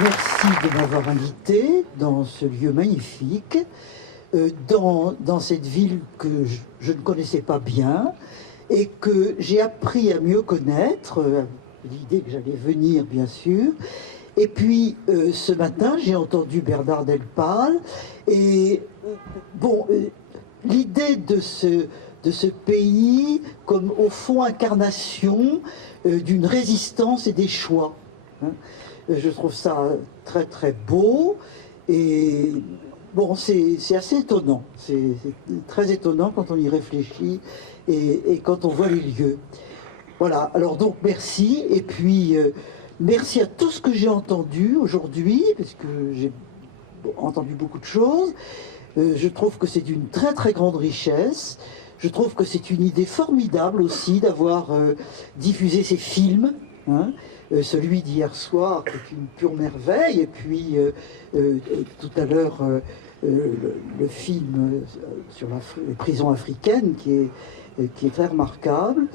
Merci de m'avoir invité dans ce lieu magnifique, dans cette ville que je ne connaissais pas bien et que j'ai appris à mieux connaître, l'idée que j'allais venir bien sûr. Et puis ce matin, j'ai entendu Bernard Delpal et l'idée de ce pays comme au fond incarnation d'une résistance et des choix. Hein. Je trouve ça très très beau et bon, c'est assez étonnant. C'est très étonnant quand on y réfléchit et quand on voit les lieux. Voilà, alors donc merci et puis merci à tout ce que j'ai entendu aujourd'hui, parce que j'ai entendu beaucoup de choses. Je trouve que c'est d'une très très grande richesse. Je trouve que c'est une idée formidable aussi d'avoir diffusé ces films. Hein. Celui d'hier soir, qui est une pure merveille, et puis tout à l'heure le film sur les prisons africaines qui est très remarquable.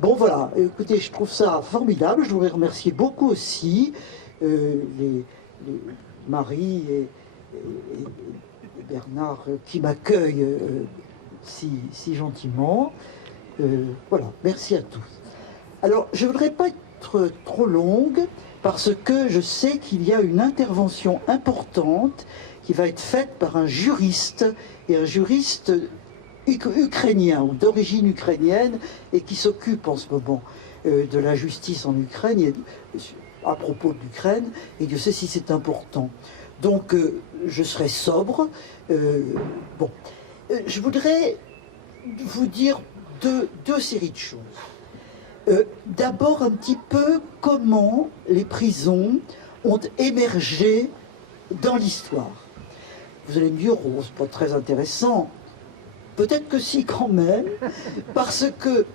Bon voilà, écoutez, je trouve ça formidable. Je voudrais remercier beaucoup aussi les Marie et Bernard qui m'accueillent si gentiment. Voilà, merci à tous. Alors, je ne voudrais pas être trop longue parce que je sais qu'il y a une intervention importante qui va être faite par un juriste, et un juriste ukrainien ou d'origine ukrainienne et qui s'occupe en ce moment de la justice en Ukraine et, à propos de l'Ukraine, et Dieu sait si c'est important. Donc je serai sobre. Je voudrais vous dire deux séries de choses. D'abord un petit peu comment les prisons ont émergé dans l'histoire. Vous allez me dire, oh, c'est pas très intéressant. Peut-être que si quand même, parce que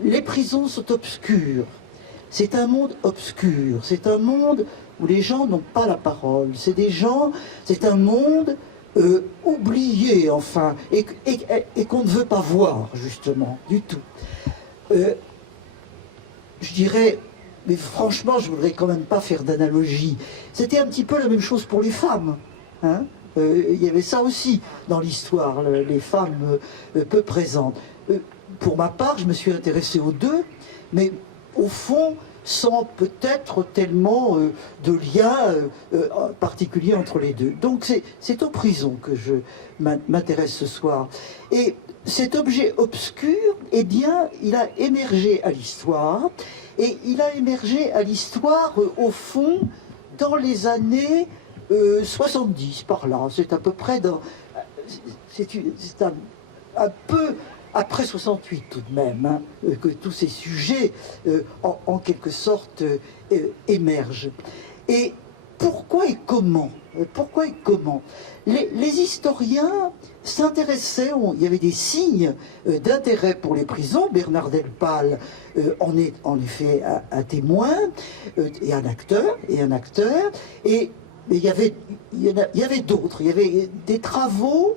les prisons sont obscures. C'est un monde obscur, c'est un monde où les gens n'ont pas la parole. C'est un monde oublié, enfin, et qu'on ne veut pas voir, justement, du tout. Je dirais, mais franchement, je ne voudrais quand même pas faire d'analogie. C'était un petit peu la même chose pour les femmes, hein. Il y avait ça aussi dans l'histoire, les femmes peu présentes. Pour ma part, je me suis intéressé aux deux, mais au fond, sans peut-être tellement de lien particulier entre les deux. Donc c'est aux prisons que je m'intéresse ce soir. Et cet objet obscur, eh bien, il a émergé à l'histoire, et il a émergé à l'histoire, au fond, dans les années 70, par là. C'est à peu près dans... C'est un peu après 68 tout de même, hein, que tous ces sujets, en quelque sorte, émergent. Et pourquoi et comment? Pourquoi et comment? Les historiens s'intéressaient, il y avait des signes d'intérêt pour les prisons. Bernard Delpal en est en effet un témoin et un acteur, et mais il y avait d'autres, il y avait des travaux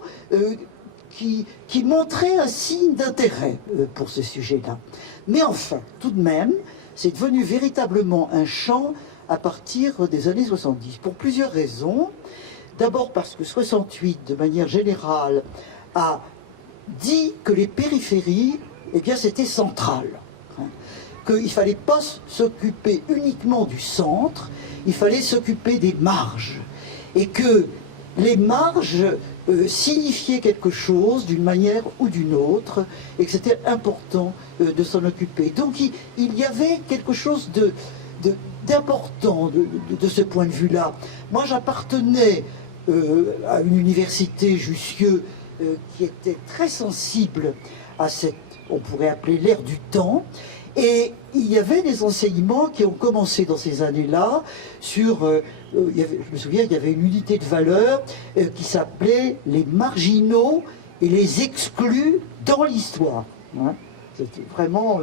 qui montraient un signe d'intérêt pour ce sujet-là. Mais enfin, tout de même, c'est devenu véritablement un champ à partir des années 70, pour plusieurs raisons. D'abord parce que 68, de manière générale, a dit que les périphéries, eh bien, c'était central. Hein, qu'il ne fallait pas s'occuper uniquement du centre, il fallait s'occuper des marges. Et que les marges signifiaient quelque chose d'une manière ou d'une autre, et que c'était important de s'en occuper. Donc il y avait quelque chose d'important de ce point de vue-là. Moi, j'appartenais à une université, Jussieu, qui était très sensible à cette, on pourrait appeler l'ère du temps, et il y avait des enseignements qui ont commencé dans ces années-là sur, je me souviens, il y avait une unité de valeur qui s'appelait les marginaux et les exclus dans l'histoire. Hein. C'était vraiment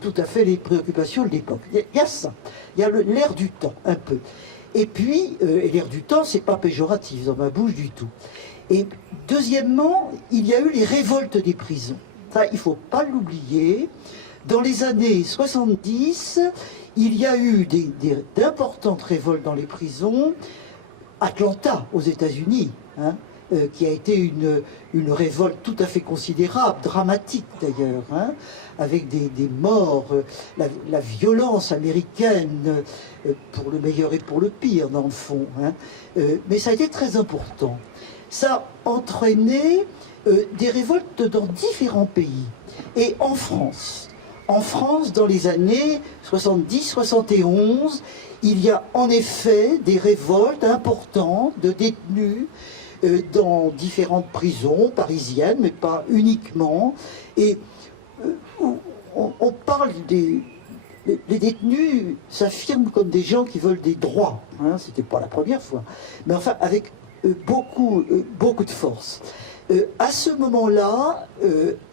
tout à fait les préoccupations de l'époque. Il y a ça, il y a l'ère du temps, un peu. Et puis, l'ère du temps, c'est pas péjoratif dans ma bouche du tout. Et deuxièmement, il y a eu les révoltes des prisons. Ça, il ne faut pas l'oublier. Dans les années 70, il y a eu d'importantes révoltes dans les prisons. Atlanta, aux États-Unis, hein, qui a été une révolte tout à fait considérable, dramatique d'ailleurs, hein, avec des morts, la violence américaine, pour le meilleur et pour le pire, dans le fond. Hein. Mais ça a été très important. Ça a entraîné des révoltes dans différents pays. Et en France, dans les années 70-71, il y a en effet des révoltes importantes de détenus dans différentes prisons parisiennes, mais pas uniquement. Et on parle les détenus s'affirment comme des gens qui veulent des droits. Hein, c'était pas la première fois. Mais enfin, avec beaucoup de force. À ce moment-là,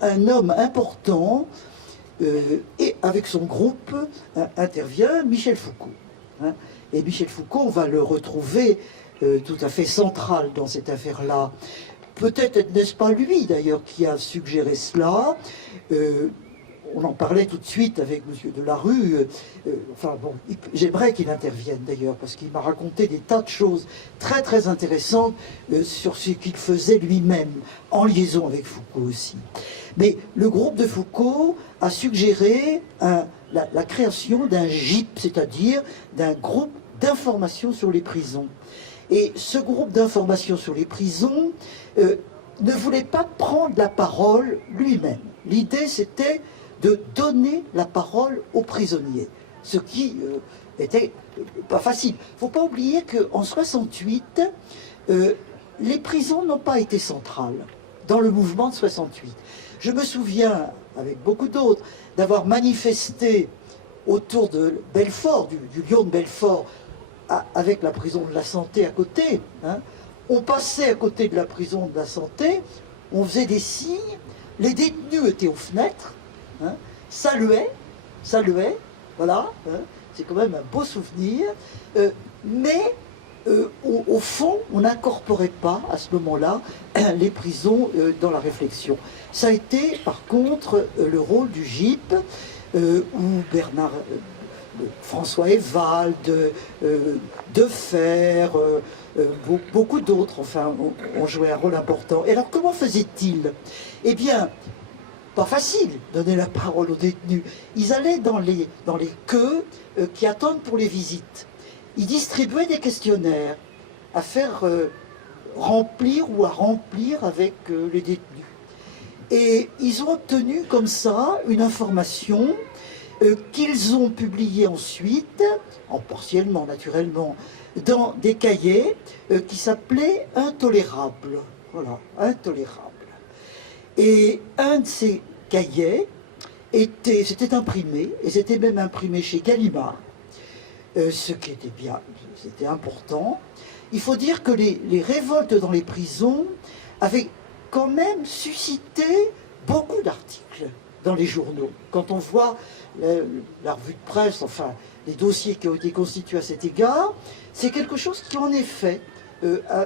un homme important, et avec son groupe, intervient, Michel Foucault. Hein. Et Michel Foucault, on va le retrouver tout à fait central dans cette affaire-là. Peut-être n'est-ce pas lui, d'ailleurs, qui a suggéré cela. On en parlait tout de suite avec M. Delarue. Enfin bon, j'aimerais qu'il intervienne d'ailleurs, parce qu'il m'a raconté des tas de choses très très intéressantes sur ce qu'il faisait lui-même, en liaison avec Foucault aussi. Mais le groupe de Foucault a suggéré la création d'un GIP, c'est-à-dire d'un groupe d'information sur les prisons. Et ce groupe d'information sur les prisons ne voulait pas prendre la parole lui-même. L'idée, c'était de donner la parole aux prisonniers, ce qui était pas facile. Il ne faut pas oublier qu'en 68, les prisons n'ont pas été centrales dans le mouvement de 68. Je me souviens, avec beaucoup d'autres, d'avoir manifesté autour de Belfort, du lion de Belfort, avec la prison de la Santé à côté. Hein. On passait à côté de la prison de la Santé, on faisait des signes, les détenus étaient aux fenêtres, hein, saluaient, voilà, hein, c'est quand même un beau souvenir, mais au fond, on n'incorporait pas à ce moment-là les prisons dans la réflexion. Ça a été par contre le rôle du GIP, où François Evald, Defer, beaucoup d'autres, enfin, ont joué un rôle important. Et alors, comment faisait-il? Eh bien, pas facile, donner la parole aux détenus. Ils allaient dans les queues qui attendent pour les visites. Ils distribuaient des questionnaires à faire remplir ou à remplir avec les détenus. Et ils ont obtenu comme ça une information qu'ils ont publié ensuite, en partiellement naturellement, dans des cahiers qui s'appelaient Intolérables. Voilà, Intolérables. Et un de ces cahiers s'était imprimé, et c'était même imprimé chez Gallimard, ce qui était bien, c'était important. Il faut dire que les révoltes dans les prisons avaient quand même suscité beaucoup d'articles dans les journaux. Quand on voit la revue de presse, enfin, les dossiers qui ont été constitués à cet égard, c'est quelque chose qui, en effet,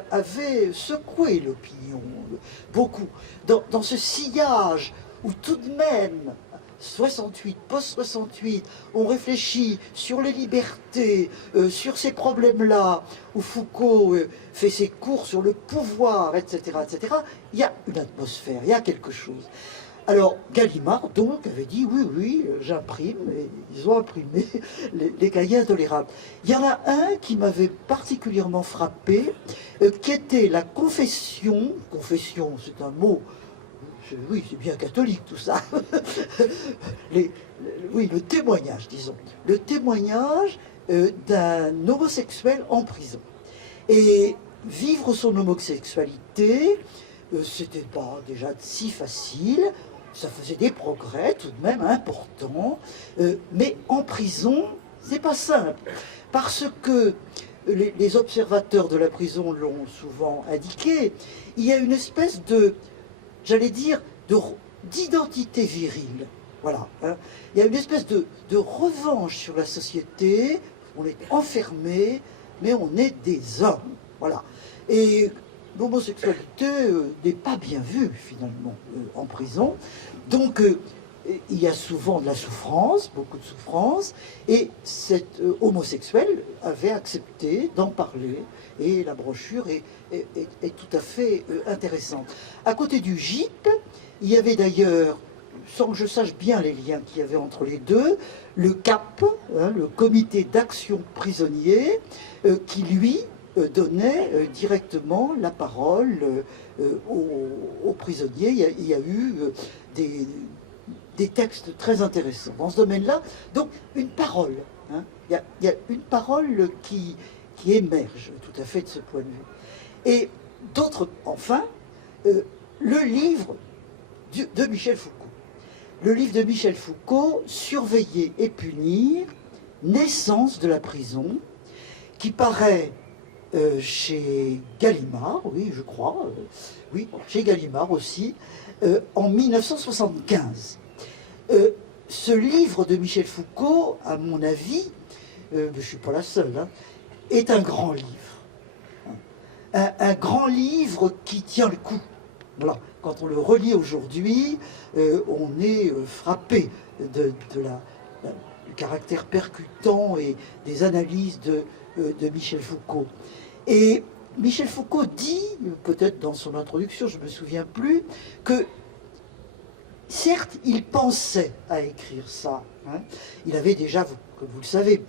avait secoué l'opinion, beaucoup. Dans ce sillage où tout de même, 68, post-68, on réfléchit sur les libertés, sur ces problèmes-là, où Foucault fait ses cours sur le pouvoir, etc., etc., il y a une atmosphère, il y a quelque chose. Alors, Gallimard, donc, avait dit, oui, j'imprime, et ils ont imprimé les cahiers intolérables. Il y en a un qui m'avait particulièrement frappé, qui était la confession, c'est un mot, oui, c'est bien catholique tout ça, le témoignage, disons, le témoignage d'un homosexuel en prison. Et vivre son homosexualité, c'était pas déjà si facile, ça faisait des progrès tout de même importants, mais en prison, c'est pas simple, parce que les observateurs de la prison l'ont souvent indiqué, il y a une espèce de, j'allais dire, d'identité virile. Voilà. Hein. Il y a une espèce de revanche sur la société, on est enfermé, mais on est des hommes. Voilà. Et l'homosexualité n'est pas bien vue, finalement, en prison. Donc, il y a souvent de la souffrance, beaucoup de souffrance, et cet homosexuel avait accepté d'en parler, et la brochure est tout à fait intéressante. À côté du GIP, il y avait d'ailleurs, sans que je sache bien les liens qu'il y avait entre les deux, le CAP, hein, le Comité d'action prisonnier, qui lui donnait directement la parole aux prisonniers. Il y a eu des textes très intéressants dans ce domaine-là. Donc, une parole. Hein. Il y a une parole qui émerge tout à fait de ce point de vue. Et d'autres, enfin, le livre de Michel Foucault. Le livre de Michel Foucault, Surveiller et punir, naissance de la prison, qui paraît chez Gallimard, oui, je crois, oui, chez Gallimard aussi, en 1975. Ce livre de Michel Foucault, à mon avis, je ne suis pas la seule, hein, est un grand livre. Un grand livre qui tient le coup. Voilà. Quand on le relit aujourd'hui, on est frappé du caractère percutant et des analyses de Michel Foucault. Et Michel Foucault dit, peut-être dans son introduction, je ne me souviens plus, que certes, il pensait à écrire ça. Hein. Il avait déjà, comme vous le savez,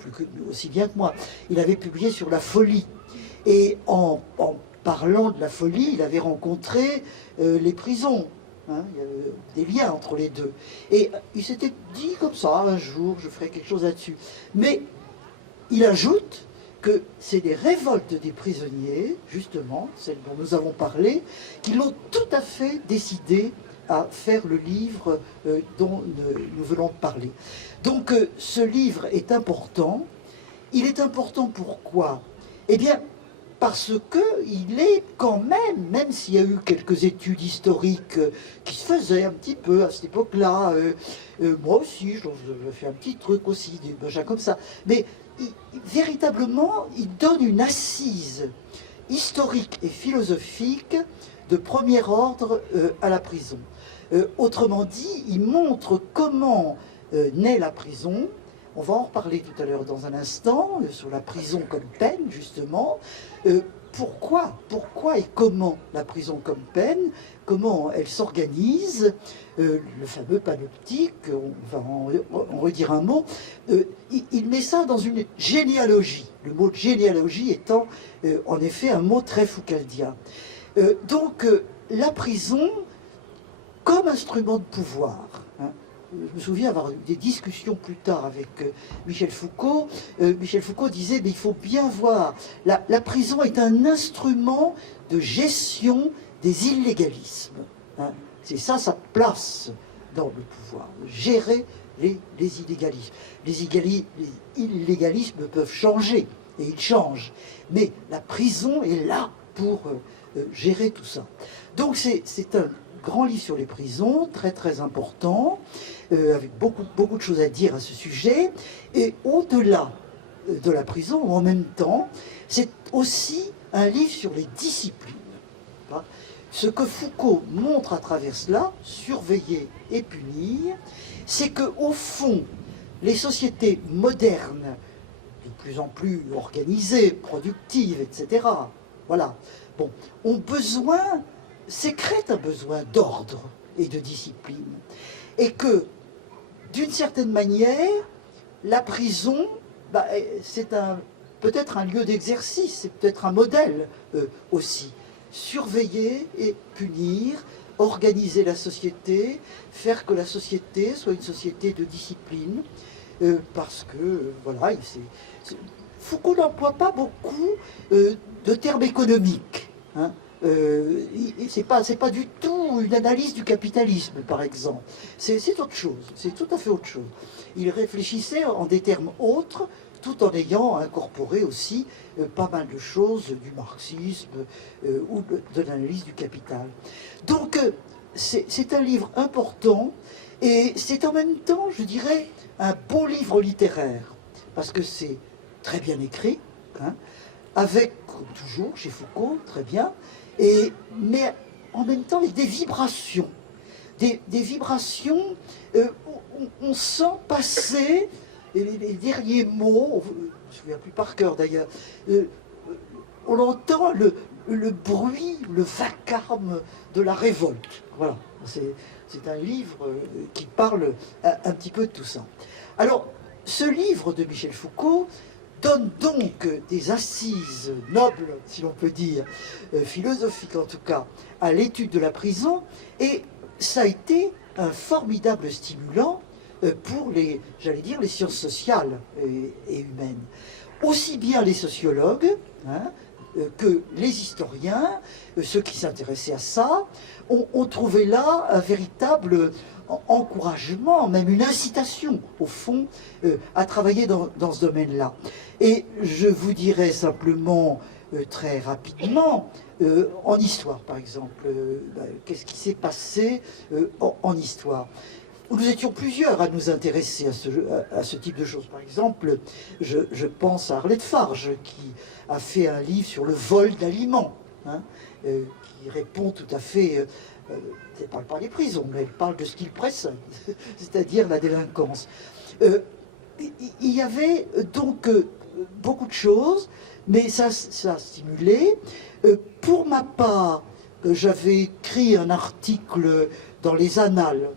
aussi bien que moi, il avait publié sur la folie. Et en parlant de la folie, il avait rencontré les prisons. Hein. Il y avait des liens entre les deux. Et il s'était dit comme ça, un jour, je ferai quelque chose là-dessus. Mais il ajoute que c'est des révoltes des prisonniers, justement, celles dont nous avons parlé, qui l'ont tout à fait décidé à faire le livre dont nous venons de parler. Donc ce livre est important. Il est important pourquoi? Eh bien, parce qu'il est quand même s'il y a eu quelques études historiques qui se faisaient un petit peu à cette époque-là, moi aussi, je fais un petit truc aussi, des machins comme ça, mais véritablement, il donne une assise historique et philosophique de premier ordre à la prison. Autrement dit, il montre comment naît la prison. On va en reparler tout à l'heure dans un instant, sur la prison comme peine, justement. Pourquoi et comment la prison comme peine, comment elle s'organise, le fameux panoptique, on va en redire un mot, il met ça dans une généalogie, le mot généalogie étant en effet un mot très foucaldien. Donc la prison comme instrument de pouvoir, hein. Je me souviens avoir eu des discussions plus tard avec Michel Foucault. Michel Foucault disait, mais il faut bien voir, la prison est un instrument de gestion des illégalismes. Hein. C'est ça sa place dans le pouvoir, gérer les illégalismes. Les illégalismes peuvent changer, et ils changent. Mais la prison est là pour gérer tout ça. Donc c'est un grand livre sur les prisons, très très important, avec beaucoup de choses à dire à ce sujet. Et au-delà de la prison, ou en même temps, c'est aussi un livre sur les disciplines. Ce que Foucault montre à travers cela, surveiller et punir, c'est qu'au fond, les sociétés modernes, de plus en plus organisées, productives, etc., voilà, bon, ont besoin, sécrètent un besoin d'ordre et de discipline. Et que, d'une certaine manière, la prison, c'est peut-être un lieu d'exercice, c'est peut-être un modèle aussi. Surveiller et punir, organiser la société, faire que la société soit une société de discipline, parce que, voilà, Foucault n'emploie pas beaucoup de termes économiques. Hein. C'est pas du tout une analyse du capitalisme, par exemple. C'est autre chose, c'est tout à fait autre chose. Il réfléchissait en des termes autres, tout en ayant incorporé aussi pas mal de choses du marxisme ou de l'analyse du capital. Donc c'est un livre important et c'est en même temps, je dirais, un bon livre littéraire, parce que c'est très bien écrit, hein, avec, comme toujours, chez Foucault, très bien, mais en même temps avec des vibrations. des vibrations, on sent passer les derniers mots, je ne me souviens plus par cœur d'ailleurs, on entend le bruit, le vacarme de la révolte. Voilà, c'est un livre qui parle un petit peu de tout ça. Alors, ce livre de Michel Foucault donne donc des assises nobles, si l'on peut dire, philosophiques en tout cas, à l'étude de la prison, et ça a été un formidable stimulant pour j'allais dire, les sciences sociales et humaines. Aussi bien les sociologues, hein, que les historiens, ceux qui s'intéressaient à ça, ont trouvé là un véritable encouragement, même une incitation, au fond, à travailler dans ce domaine-là. Et je vous dirais simplement, très rapidement, en histoire, par exemple, qu'est-ce qui s'est passé en histoire? Nous étions plusieurs à nous intéresser à ce type de choses. Par exemple, je pense à Arlette Farge, qui a fait un livre sur le vol d'aliments, hein, qui répond tout à fait... elle ne parle pas des prisons, mais elle parle de ce qu'il précède, c'est-à-dire la délinquance. Il y avait donc beaucoup de choses, mais ça a stimulé. Pour ma part, j'avais écrit un article dans les Annales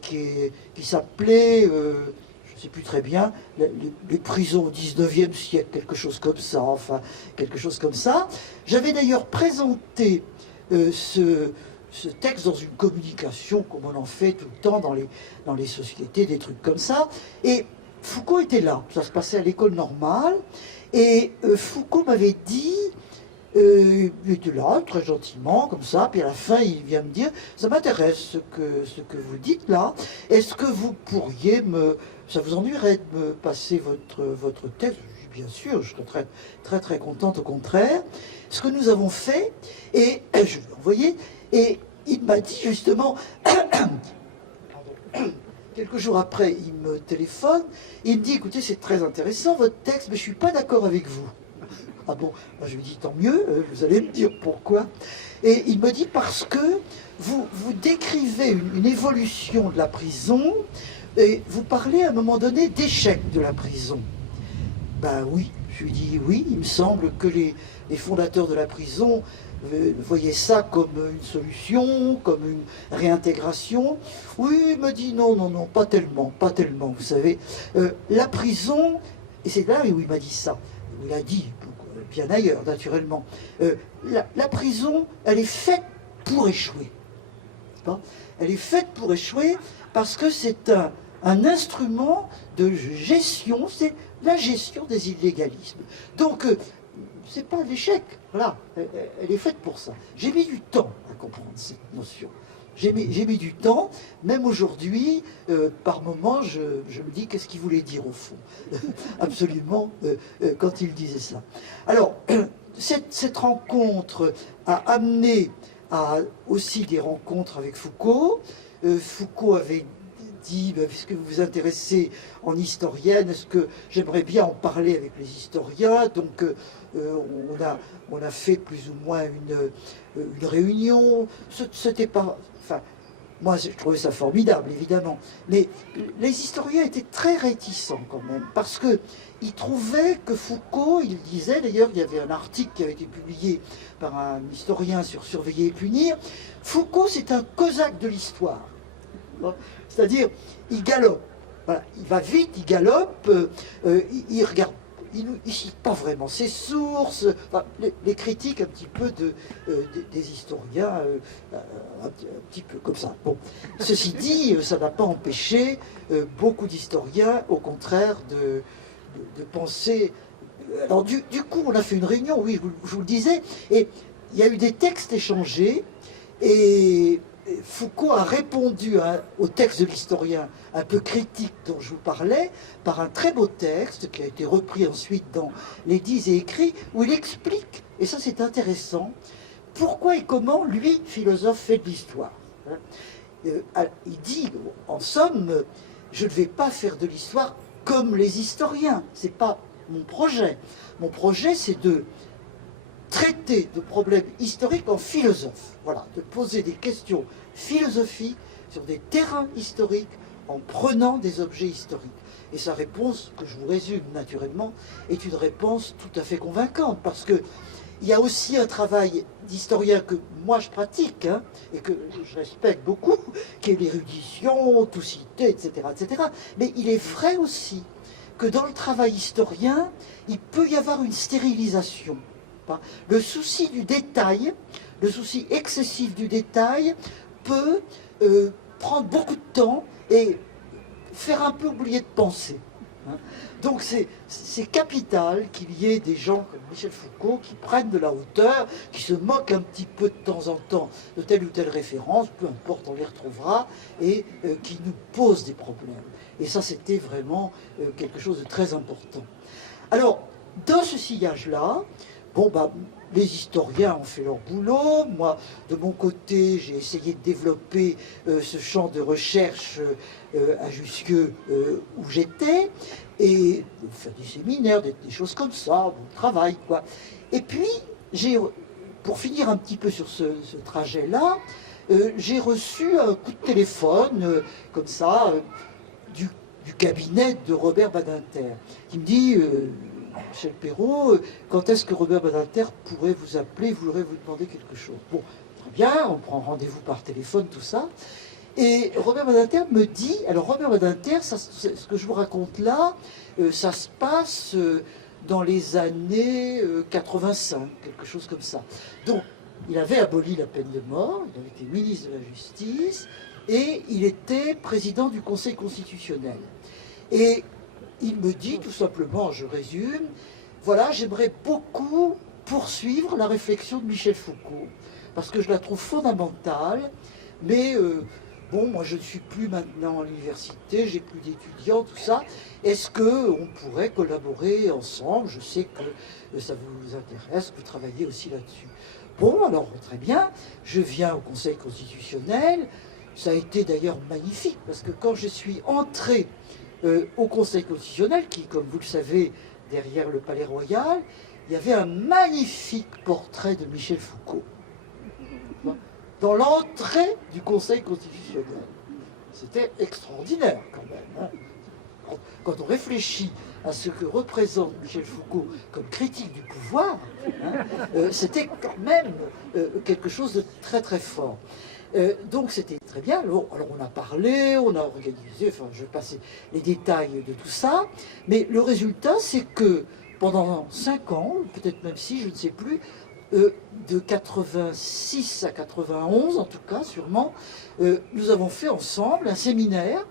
qui s'appelait, je ne sais plus très bien, les prisons au 19e siècle, quelque chose comme ça, enfin, quelque chose comme ça. J'avais d'ailleurs présenté ce texte dans une communication, comme on en fait tout le temps dans les sociétés, des trucs comme ça. Et Foucault était là, ça se passait à l'école normale, et Foucault m'avait dit, il était là, très gentiment, comme ça, puis à la fin, il vient me dire, ça m'intéresse ce que vous dites là, est-ce que vous pourriez ça vous ennuierait de me passer votre texte? Je dis, bien sûr, je serais très, très, très contente, au contraire. Ce que nous avons fait, et je l'ai envoyé, et il m'a dit justement, quelques jours après, il me téléphone, il me dit, écoutez, c'est très intéressant votre texte, mais je ne suis pas d'accord avec vous. Ah bon, ben je lui dis, tant mieux, vous allez me dire pourquoi. Et il me dit, parce que vous décrivez une évolution de la prison, et vous parlez à un moment donné d'échec de la prison. Ben oui, je lui dis, oui, il me semble que les fondateurs de la prison voyaient ça comme une solution, comme une réintégration. Oui, il me dit non, non, non, pas tellement, pas tellement, vous savez. La prison, et c'est là où il m'a dit ça, il a dit, bien ailleurs, naturellement, la prison, elle est faite pour échouer. Elle est faite pour échouer parce que c'est un instrument de gestion, c'est la gestion des illégalismes. Donc, c'est pas l'échec, voilà, elle est faite pour ça. J'ai mis du temps à comprendre cette notion. J'ai mis du temps, même aujourd'hui, par moments, je me dis qu'est-ce qu'il voulait dire au fond, absolument, quand il disait ça. Alors, cette rencontre a amené à aussi des rencontres avec Foucault. Foucault avait dit, puisque vous vous intéressez en historienne, est-ce que j'aimerais bien en parler avec les historiens? Donc on a fait plus ou moins une réunion. C'était pas... Enfin, moi, je trouvais ça formidable, évidemment. Mais les historiens étaient très réticents quand même, parce qu'ils trouvaient que Foucault, il disait, d'ailleurs, il y avait un article qui avait été publié par un historien sur Surveiller et punir, Foucault, c'est un cosaque de l'histoire. C'est-à-dire, il galope. Voilà, il va vite, il galope, il regarde. Il ne cite pas vraiment ses sources, enfin, les critiques un petit peu des historiens, un petit peu comme ça. Bon. Ceci dit, ça n'a pas empêché beaucoup d'historiens, au contraire, de penser... Alors du coup, on a fait une réunion, oui, je vous le disais, et il y a eu des textes échangés, et Foucault a répondu au texte de l'historien un peu critique dont je vous parlais par un très beau texte qui a été repris ensuite dans Les Dits et Écrits, où il explique, et ça c'est intéressant, pourquoi et comment lui, philosophe, fait de l'histoire. Il dit, en somme, je ne vais pas faire de l'histoire comme les historiens, c'est pas mon projet. Mon projet, c'est de traiter de problèmes historiques en philosophe. Voilà, de poser des questions philosophiques sur des terrains historiques, en prenant des objets historiques. Et sa réponse, que je vous résume naturellement, est une réponse tout à fait convaincante, parce que il y a aussi un travail d'historien que moi je pratique, hein, et que je respecte beaucoup, qui est l'érudition, tout citer, etc., etc. Mais il est vrai aussi que dans le travail historien, il peut y avoir une stérilisation. Le souci du détail, le souci excessif du détail peut prendre beaucoup de temps et faire un peu oublier de penser. Donc c'est capital qu'il y ait des gens comme Michel Foucault qui prennent de la hauteur, qui se moquent un petit peu de temps en temps de telle ou telle référence, peu importe, on les retrouvera, et qui nous posent des problèmes. Et ça, c'était vraiment quelque chose de très important. Alors, dans ce sillage-là, bon, bah, les historiens ont fait leur boulot. Moi, de mon côté, j'ai essayé de développer ce champ de recherche à Jussieu où j'étais, et faire des séminaires, des choses comme ça, bon travail, quoi. Et puis, pour finir un petit peu sur ce trajet-là, j'ai reçu un coup de téléphone, comme ça, du cabinet de Robert Badinter, qui me dit... Michel Perrault, quand est-ce que Robert Badinter pourrait vous appeler, voudrait vous demander quelque chose? Bon, très bien, on prend rendez-vous par téléphone, tout ça. Et Robert Badinter me dit, alors Robert Badinter, ce que je vous raconte là, ça se passe dans les années 85, quelque chose comme ça. Donc, il avait aboli la peine de mort, il avait été ministre de la Justice, et il était président du Conseil constitutionnel. Et il me dit tout simplement, je résume, voilà, j'aimerais beaucoup poursuivre la réflexion de Michel Foucault, parce que je la trouve fondamentale, mais bon, moi je ne suis plus maintenant à l'université, j'ai plus d'étudiants, tout ça. Est-ce qu'on pourrait collaborer ensemble? Je sais que ça vous intéresse, que vous travaillez aussi là-dessus. Bon, alors très bien, je viens au Conseil constitutionnel. Ça a été d'ailleurs magnifique, parce que quand je suis entré au Conseil constitutionnel, qui, comme vous le savez, derrière le Palais Royal, il y avait un magnifique portrait de Michel Foucault dans l'entrée du Conseil constitutionnel. C'était extraordinaire quand même. Hein. Quand on réfléchit à ce que représente Michel Foucault comme critique du pouvoir, hein, c'était quand même quelque chose de très très fort. Donc c'était très bien. Alors on a parlé, on a organisé, enfin je vais passer les détails de tout ça, mais le résultat c'est que pendant 5 ans, peut-être même 6, je ne sais plus, de 86 à 91 en tout cas sûrement, nous avons fait ensemble un séminaire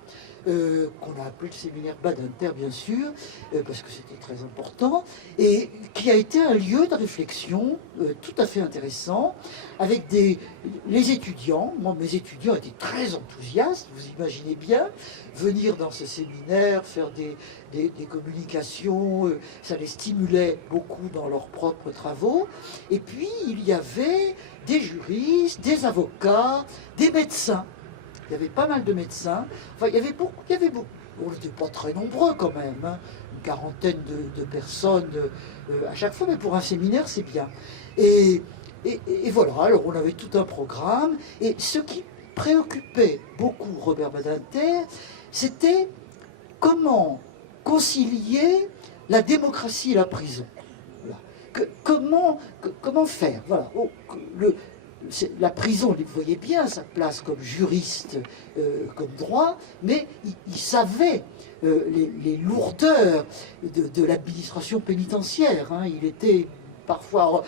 qu'on a appelé le séminaire Badinter bien sûr, parce que c'était très important, et qui a été un lieu de réflexion tout à fait intéressant, avec les étudiants. Moi, mes étudiants étaient très enthousiastes, vous imaginez bien, venir dans ce séminaire, faire des communications, ça les stimulait beaucoup dans leurs propres travaux. Et puis, il y avait des juristes, des avocats, des médecins. Il y avait pas mal de médecins. Enfin, il y avait beaucoup. On n'était pas très nombreux quand même, hein, une quarantaine de personnes à chaque fois, mais pour un séminaire, c'est bien. Et voilà, alors on avait tout un programme. Et ce qui préoccupait beaucoup Robert Badinter, c'était comment concilier la démocratie et la prison. Voilà. Comment faire? Voilà. La prison, vous voyez bien sa place comme juriste, comme droit, mais il savait les lourdeurs de l'administration pénitentiaire. Hein. Il était parfois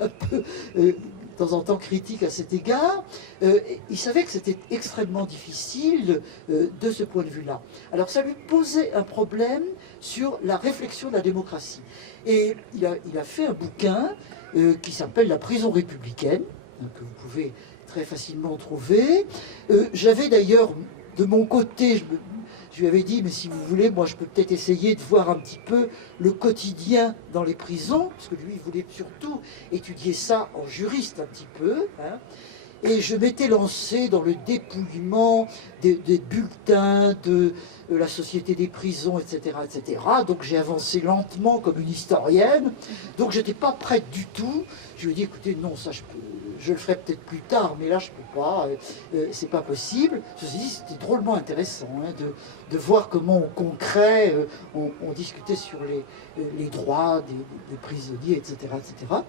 un peu, de temps en temps, critique à cet égard. Il savait que c'était extrêmement difficile de ce point de vue-là. Alors ça lui posait un problème sur la réflexion de la démocratie. Et il a fait un bouquin qui s'appelle « La prison républicaine », que vous pouvez très facilement trouver. J'avais d'ailleurs, de mon côté, je lui avais dit, mais si vous voulez, moi je peux peut-être essayer de voir un petit peu le quotidien dans les prisons, parce que lui, il voulait surtout étudier ça en juriste un petit peu. Hein. Et je m'étais lancé dans le dépouillement des bulletins de la Société des prisons, etc. etc. Donc j'ai avancé lentement comme une historienne. Donc je n'étais pas prête du tout. Je lui ai dit, écoutez, non, ça je peux... je le ferai peut-être plus tard, mais là je peux pas, c'est pas possible. Ceci dit, c'était drôlement intéressant hein, de voir comment au concret on discutait sur les droits des prisonniers, etc., etc.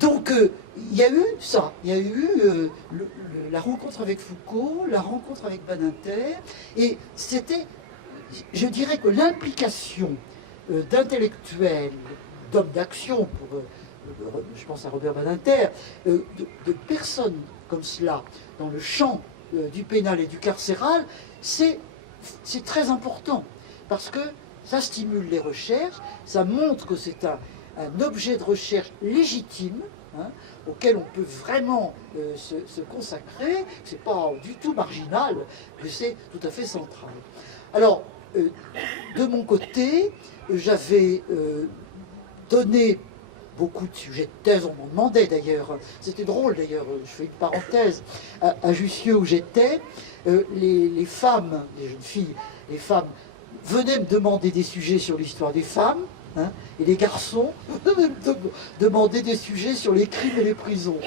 Donc il y a eu ça, il y a eu la rencontre avec Foucault, la rencontre avec Badinter, et c'était, je dirais que l'implication d'intellectuels, d'hommes d'action, je pense à Robert Badinter, de personnes comme cela dans le champ du pénal et du carcéral, c'est très important, parce que ça stimule les recherches, ça montre que c'est un objet de recherche légitime, hein, auquel on peut vraiment se consacrer, que c'est pas du tout marginal, que c'est tout à fait central. Alors, de mon côté, j'avais donné beaucoup de sujets de thèse, on m'en demandait d'ailleurs, c'était drôle d'ailleurs, je fais une parenthèse, à Jussieu où j'étais, les femmes, les jeunes filles, les femmes venaient me demander des sujets sur l'histoire des femmes, hein, et les garçons venaient me demander des sujets sur les crimes et les prisons.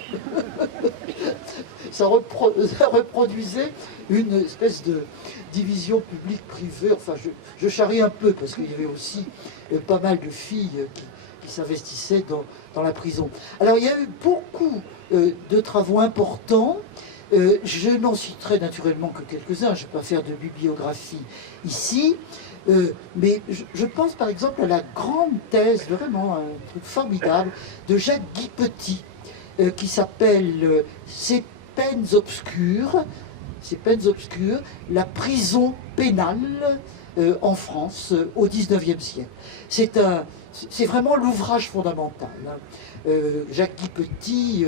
Ça reproduisait une espèce de division publique-privée, enfin je charrie un peu, parce qu'il y avait aussi pas mal de filles qui s'investissaient dans la prison. Alors il y a eu beaucoup de travaux importants. Je n'en citerai naturellement que quelques-uns, je ne vais pas faire de bibliographie ici, mais je pense par exemple à la grande thèse, vraiment un truc formidable, de Jacques Guy Petit, qui s'appelle Ces peines obscures, la prison pénale en France au XIXe siècle. C'est vraiment l'ouvrage fondamental. Hein. Jacques Guy Petit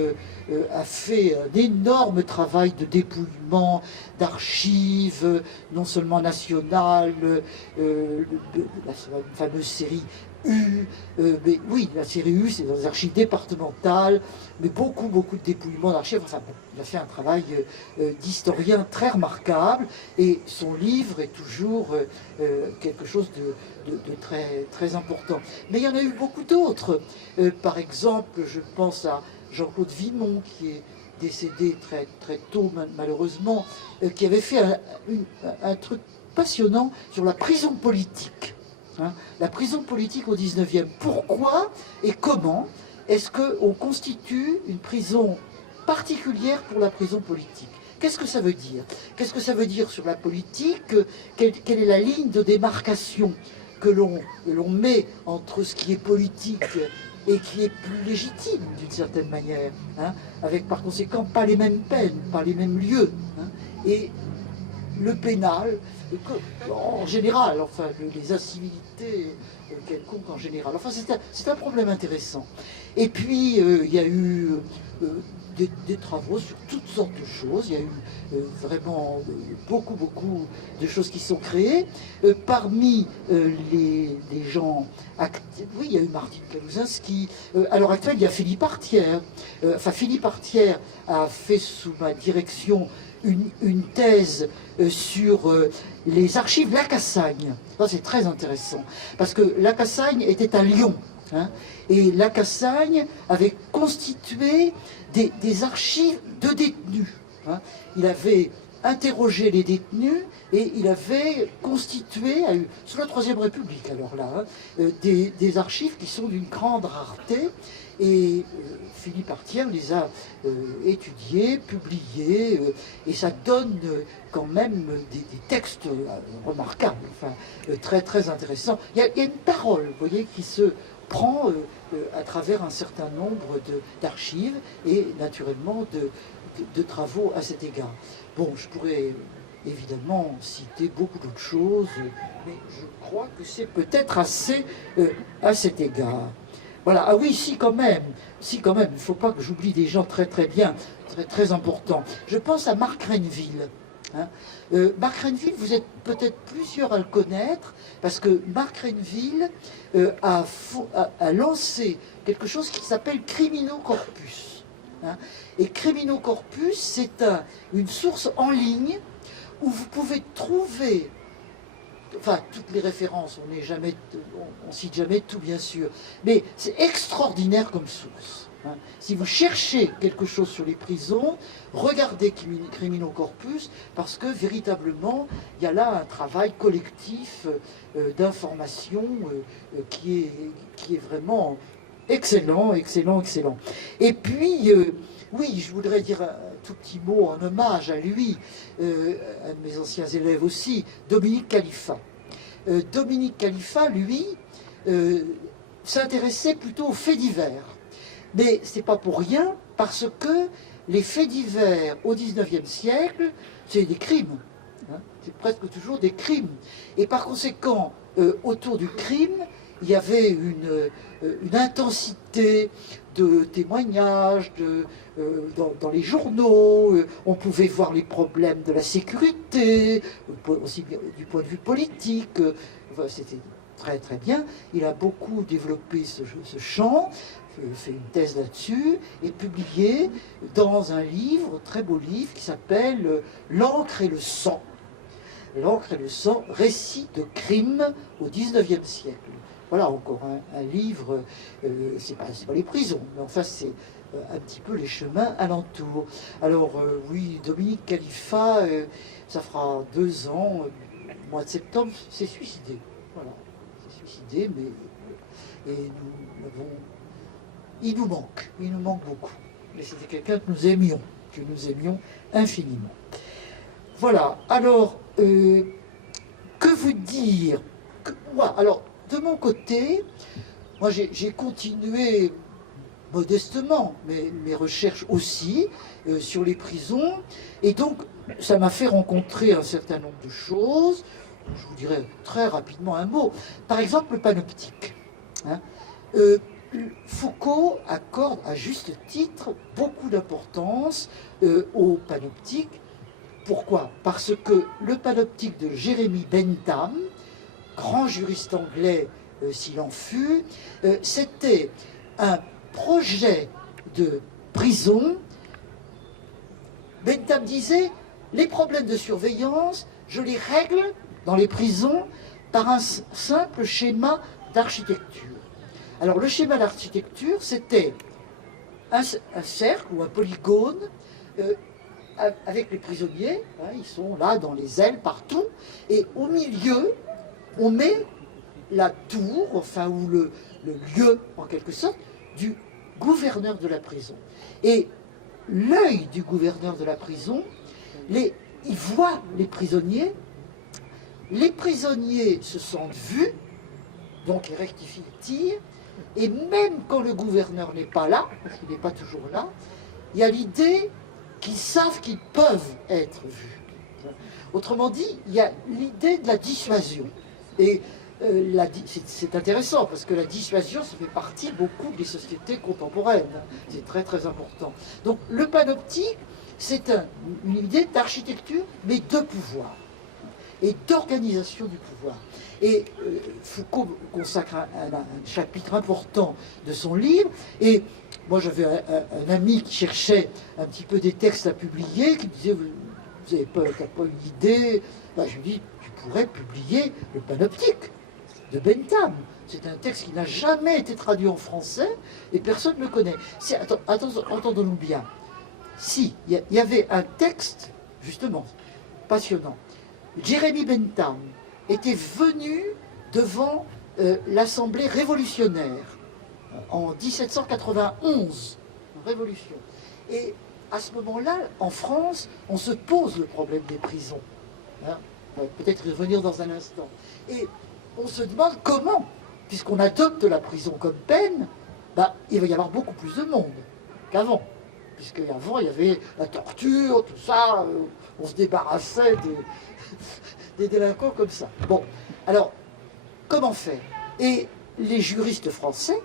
a fait un énorme travail de dépouillement d'archives, non seulement nationales, la fameuse série U, mais oui, la série U, c'est dans les archives départementales, mais beaucoup de dépouillements d'archives. Enfin, il a fait un travail d'historien très remarquable, et son livre est toujours quelque chose de très important. Mais il y en a eu beaucoup d'autres. Par exemple, je pense à Jean-Claude Vimont, qui est décédé très tôt, malheureusement, qui avait fait un truc passionnant sur la prison politique. Hein, la prison politique au 19e. Pourquoi et comment est-ce qu'on constitue une prison particulière pour la prison politique? Qu'est-ce que ça veut dire? Qu'est-ce que ça veut dire sur la politique? Quelle est la ligne de démarcation que l'on met entre ce qui est politique et qui est plus légitime d'une certaine manière, hein, avec par conséquent pas les mêmes peines, pas les mêmes lieux, hein, et le pénal, en général, enfin les incivilités quelconques en général. Enfin c'est un problème intéressant. Et puis il y a eu des travaux sur toutes sortes de choses. Il y a eu vraiment beaucoup de choses qui sont créées. Parmi les gens actifs, oui, il y a eu Martine Kaluzinski. À l'heure actuelle, il y a Philippe Artière. Philippe Artière a fait sous ma direction une thèse sur les archives Lacassagne. Ça, c'est très intéressant, parce que Lacassagne était à Lyon. Hein, et Lacassagne avait constitué des archives de détenus. Hein. Il avait interrogé les détenus et il avait constitué, sous la Troisième République alors là, hein, des archives qui sont d'une grande rareté. Et Philippe Artière les a étudiés, publiés, et ça donne quand même des textes remarquables, enfin, très intéressants. Il y a une parole, vous voyez, qui se prend à travers un certain nombre d'archives et naturellement de travaux à cet égard. Bon, je pourrais évidemment citer beaucoup d'autres choses, mais je crois que c'est peut-être assez à cet égard. Voilà, ah oui, si quand même, il ne faut pas que j'oublie des gens très bien, très importants. Je pense à Marc Renville. Hein. Marc Renville, vous êtes peut-être plusieurs à le connaître, parce que Marc Renville a lancé quelque chose qui s'appelle Criminocorpus. Hein. Et Criminocorpus, c'est une source en ligne où vous pouvez trouver, enfin toutes les références, on cite jamais tout bien sûr, mais c'est extraordinaire comme source. Hein. Si vous cherchez quelque chose sur les prisons, regardez Criminal Corpus, parce que véritablement, il y a là un travail collectif d'information qui est vraiment excellent, excellent, excellent. Et puis, oui, je voudrais dire un tout petit mot en hommage à lui, un de mes anciens élèves aussi, Dominique Khalifa. Dominique Khalifa, lui, s'intéressait plutôt aux faits divers. Mais c'est pas pour rien, parce que les faits divers au XIXe siècle, c'est des crimes. Hein, c'est presque toujours des crimes. Et par conséquent, autour du crime, il y avait une intensité de témoignages dans les journaux. On pouvait voir les problèmes de la sécurité, aussi du point de vue politique. C'était très très bien. Il a beaucoup développé ce champ, fait une thèse là-dessus, et publié dans un livre, très beau livre, qui s'appelle L'encre et le sang. L'encre et le sang, récit de crimes au XIXe siècle. Voilà encore un livre, c'est pas les prisons, mais enfin c'est un petit peu les chemins alentours. Alors oui, Dominique Khalifa, ça fera 2 ans, au mois de septembre, s'est suicidé. Voilà, s'est suicidé, mais et il nous manque beaucoup. Mais c'était quelqu'un que nous aimions infiniment. Voilà, alors, que vous dire alors, de mon côté, moi j'ai continué modestement mes recherches aussi sur les prisons, et donc ça m'a fait rencontrer un certain nombre de choses. Je vous dirai très rapidement un mot. Par exemple, le panoptique. Hein. Foucault accorde à juste titre beaucoup d'importance au panoptique. Pourquoi? Parce que le panoptique de Jérémie Bentham, grand juriste anglais s'il en fut, c'était un projet de prison. Bentham disait, les problèmes de surveillance, je les règle dans les prisons par un simple schéma d'architecture. Alors le schéma d'architecture, c'était un cercle ou un polygone avec les prisonniers, hein, ils sont là dans les ailes partout, et au milieu, on met la tour, enfin, ou le lieu, en quelque sorte, du gouverneur de la prison. Et l'œil du gouverneur de la prison, il voit les prisonniers se sentent vus, donc ils rectifient le tir, et même quand le gouverneur n'est pas là, parce qu'il n'est pas toujours là, il y a l'idée qu'ils savent qu'ils peuvent être vus. Autrement dit, il y a l'idée de la dissuasion. Et c'est intéressant, parce que la dissuasion, ça fait partie beaucoup des sociétés contemporaines. C'est très très important. Donc le panoptique, c'est une idée d'architecture, mais de pouvoir, et d'organisation du pouvoir. Et Foucault consacre un chapitre important de son livre, et moi j'avais un ami qui cherchait un petit peu des textes à publier, qui me disait, vous n'avez pas une idée? Ben, je lui dis, tu pourrais publier le panoptique de Bentham. C'est un texte qui n'a jamais été traduit en français, et personne ne le connaît. Entendons-nous bien. Si, il y avait un texte, justement, passionnant. Jérémie Bentham était venu devant l'Assemblée révolutionnaire en 1791, révolution. Et à ce moment-là, en France, on se pose le problème des prisons. Hein, peut-être y revenir dans un instant. Et on se demande comment, puisqu'on adopte la prison comme peine, bah, il va y avoir beaucoup plus de monde qu'avant. Puisqu'avant, il y avait la torture, tout ça, on se débarrassait des délinquants comme ça. Bon, alors, comment faire? Et les juristes français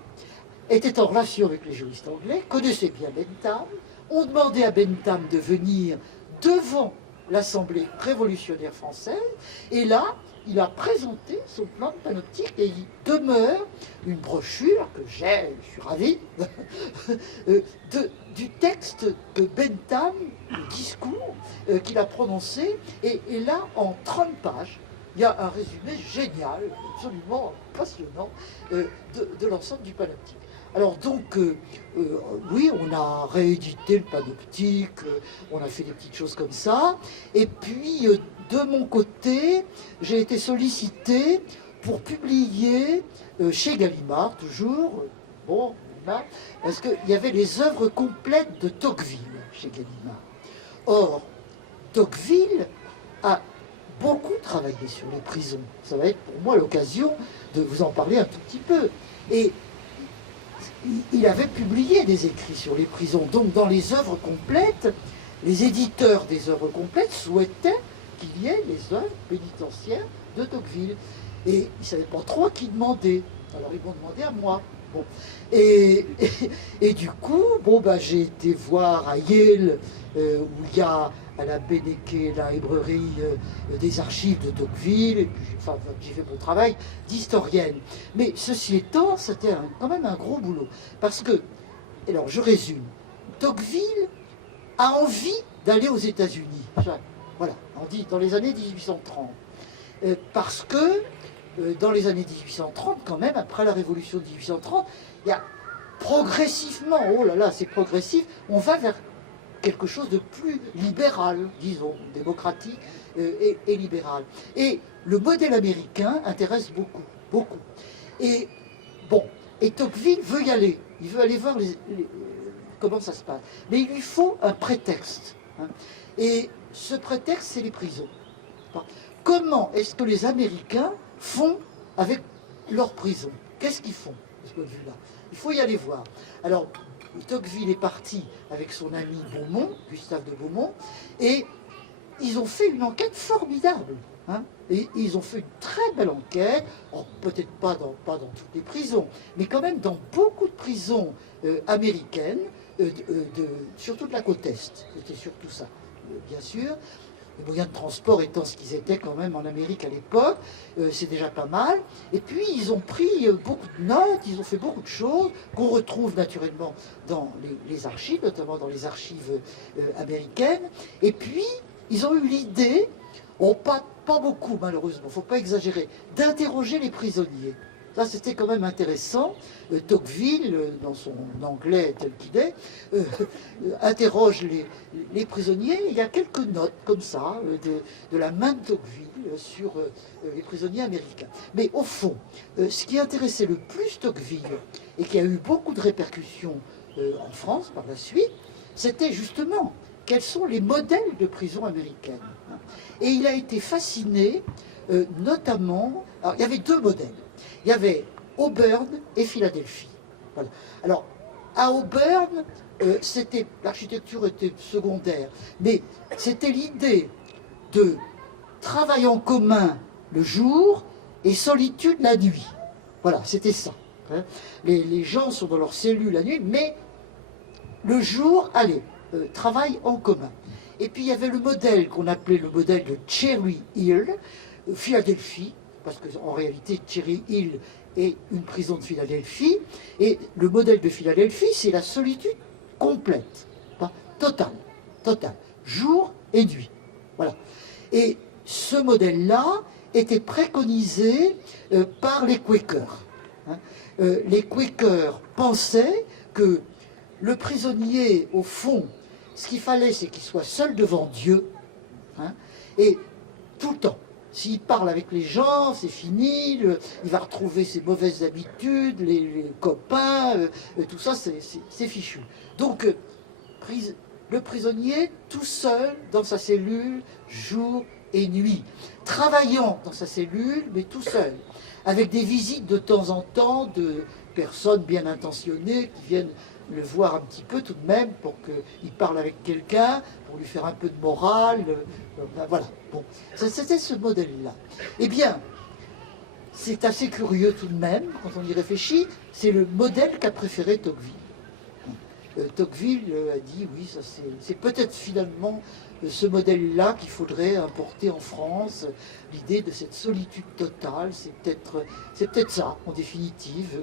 étaient en relation avec les juristes anglais, connaissaient bien Bentham, ont demandé à Bentham de venir devant l'Assemblée révolutionnaire française, et là, il a présenté son plan de panoptique, et il demeure une brochure que j'ai, je suis ravi, du texte de Bentham, le discours qu'il a prononcé, et là, en 30 pages, il y a un résumé génial, absolument passionnant, de l'ensemble du panoptique. Alors donc, oui, on a réédité le panoptique, on a fait des petites choses comme ça. Et puis, de mon côté, j'ai été sollicité pour publier chez Gallimard, toujours, bon, Gallimard, parce qu'il y avait les œuvres complètes de Tocqueville chez Gallimard. Or, Tocqueville a beaucoup travaillé sur les prisons. Ça va être pour moi l'occasion de vous en parler un tout petit peu. Et il avait publié des écrits sur les prisons. Donc dans les œuvres complètes, les éditeurs des œuvres complètes souhaitaient qu'il y ait les œuvres pénitentiaires de Tocqueville. Et ils ne savaient pas trop à qui demander. Alors ils m'ont demandé à moi. Bon. Et du coup, bon, bah, j'ai été voir à Yale, où il y a à la Beneke Library des archives de Tocqueville, et puis enfin, j'ai fait mon travail d'historienne. Mais ceci étant, c'était quand même un gros boulot. Parce que, alors je résume, Tocqueville a envie d'aller aux États-Unis. Voilà, on dit dans les années 1830. Parce que dans les années 1830, quand même, après la révolution de 1830, il y a progressivement, oh là là, c'est progressif, on va vers quelque chose de plus libéral, disons, démocratique et libéral. Et le modèle américain intéresse beaucoup, beaucoup. Et bon, et Tocqueville veut y aller, il veut aller voir comment ça se passe. Mais il lui faut un prétexte. Hein. Et ce prétexte, c'est les prisons. Comment est-ce que les Américains font avec leurs prisons? Qu'est-ce qu'ils font, de ce point de vue-là? Il faut y aller voir. Alors, Tocqueville est parti avec son ami Beaumont, Gustave de Beaumont, et ils ont fait une enquête formidable. Hein, et ils ont fait une très belle enquête, peut-être pas dans toutes les prisons, mais quand même dans beaucoup de prisons américaines, sur toute la côte Est. C'était surtout ça, bien sûr. Les moyens de transport étant ce qu'ils étaient quand même en Amérique à l'époque, c'est déjà pas mal. Et puis ils ont pris beaucoup de notes, ils ont fait beaucoup de choses qu'on retrouve naturellement dans les archives, notamment dans les archives américaines. Et puis ils ont eu l'idée, pas beaucoup malheureusement, il ne faut pas exagérer, d'interroger les prisonniers. Ça, c'était quand même intéressant. Tocqueville, dans son anglais tel qu'il est, interroge les prisonniers. Il y a quelques notes comme ça, de la main de Tocqueville sur les prisonniers américains. Mais au fond, ce qui intéressait le plus Tocqueville, et qui a eu beaucoup de répercussions en France par la suite, c'était justement quels sont les modèles de prison américaines. Et il a été fasciné, notamment... Alors, il y avait deux modèles. Il y avait Auburn et Philadelphie. Voilà. Alors, à Auburn, l'architecture était secondaire, mais c'était l'idée de travail en commun le jour et solitude la nuit. Voilà, c'était ça. Hein. Les gens sont dans leur cellule la nuit, mais le jour, allez, travail en commun. Et puis il y avait le modèle qu'on appelait le modèle de Cherry Hill, Philadelphie, parce qu'en réalité, Cherry Hill est une prison de Philadelphie, et le modèle de Philadelphie, c'est la solitude complète, totale, jour et nuit. Voilà. Et ce modèle-là était préconisé par les Quakers. Hein. Les Quakers pensaient que le prisonnier, au fond, ce qu'il fallait, c'est qu'il soit seul devant Dieu, hein, et tout le temps. S'il parle avec les gens, c'est fini, il va retrouver ses mauvaises habitudes, les copains, tout ça, c'est fichu. Donc, le prisonnier, tout seul, dans sa cellule, jour et nuit, travaillant dans sa cellule, mais tout seul, avec des visites de temps en temps de personnes bien intentionnées qui viennent le voir un petit peu tout de même pour qu'il parle avec quelqu'un, pour lui faire un peu de morale. Voilà. Bon. C'était ce modèle-là. Eh bien, c'est assez curieux tout de même, quand on y réfléchit, c'est le modèle qu'a préféré Tocqueville. Tocqueville a dit, oui, ça c'est peut-être finalement ce modèle-là qu'il faudrait importer en France, l'idée de cette solitude totale, c'est peut-être ça, en définitive,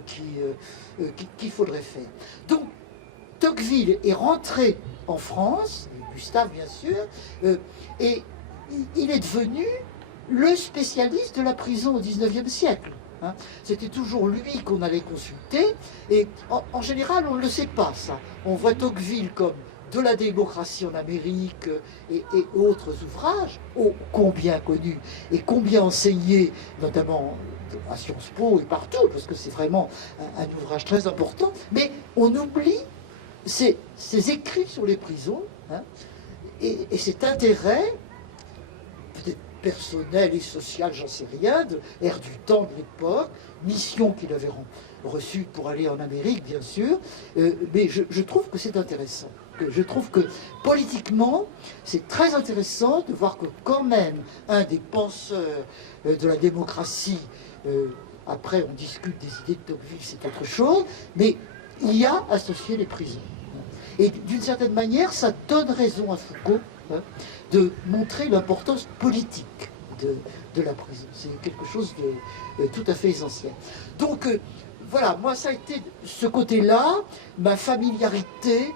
qu'il faudrait faire. Donc, Tocqueville est rentré en France, et Gustave bien sûr, et il est devenu le spécialiste de la prison au XIXe siècle. hein. C'était toujours lui qu'on allait consulter, et en général, on ne le sait pas, ça. On voit Tocqueville comme de la démocratie en Amérique et autres ouvrages, ô combien connus et combien enseignés, notamment à Sciences Po et partout, parce que c'est vraiment un ouvrage très important, mais on oublie ces écrits sur les prisons, hein, et cet intérêt, peut-être personnel et social, j'en sais rien, de l'air du temps de l'époque, mission qu'il avait reçue pour aller en Amérique, bien sûr, mais je trouve que c'est intéressant. Je trouve que politiquement, c'est très intéressant de voir que quand même un des penseurs de la démocratie, après on discute des idées de Tocqueville, c'est autre chose, mais il y a associé les prisons. Et d'une certaine manière, ça donne raison à Foucault, hein, de montrer l'importance politique de la prison. C'est quelque chose de tout à fait essentiel. Donc voilà, moi ça a été ce côté-là, ma familiarité